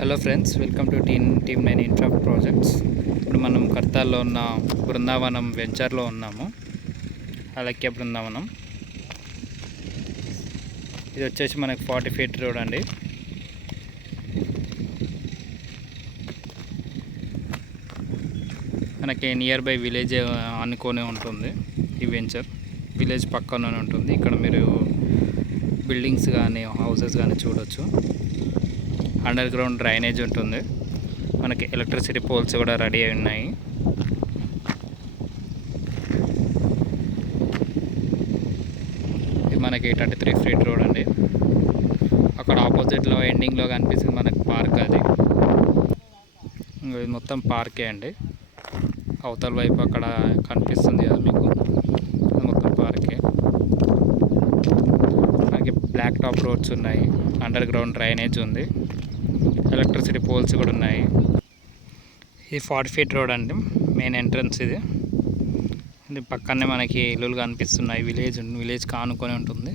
Hello friends, welcome to team 9 infra projects. ఇప్పుడు మనం కర్తాల్లో ఉన్న బృందావనం వెంచర్లో ఉన్నాము. అలక్య బృందావనం. ఇది వచ్చేసి మనకు 40 ఫీట్ రోడ్ అండి. మనకి నియర్ బై విలేజ్ అనుకోనే ఉంటుంది. ఈ వెంచర్ విలేజ్ పక్కనే ఉంటుంది. ఇక్కడ మీరు బిల్డింగ్స్ కానీ హౌసెస్ కానీ చూడొచ్చు. అండర్ గ్రౌండ్ డ్రైనేజ్ ఉంటుంది. మనకి ఎలక్ట్రిసిటీ పోల్స్ కూడా రెడీ అయి ఉన్నాయి. ఇది మనకి 33 ఫీట్ రోడ్ అండి. అక్కడ ఆపోజిట్లో ఎండింగ్లో కనిపిస్తుంది మనకి పార్క్. అది ఇది మొత్తం పార్కే అండి. అవతల వైపు అక్కడ కనిపిస్తుంది కదా మీకు, అది మొత్తం పార్కే. మనకి బ్లాక్ టాప్ రోడ్స్ ఉన్నాయి. అండర్ గ్రౌండ్ డ్రైనేజ్ ఉంది. ఎలక్ట్రిసిటీ పోల్స్ కూడా ఉన్నాయి. ఇది 40 ఫీట్ రోడ్ అండి. మెయిన్ ఎంట్రన్స్ ఇది పక్కనే మనకి ఇల్లులు కనిపిస్తున్నాయి. విలేజ్ కానుకొని ఉంటుంది.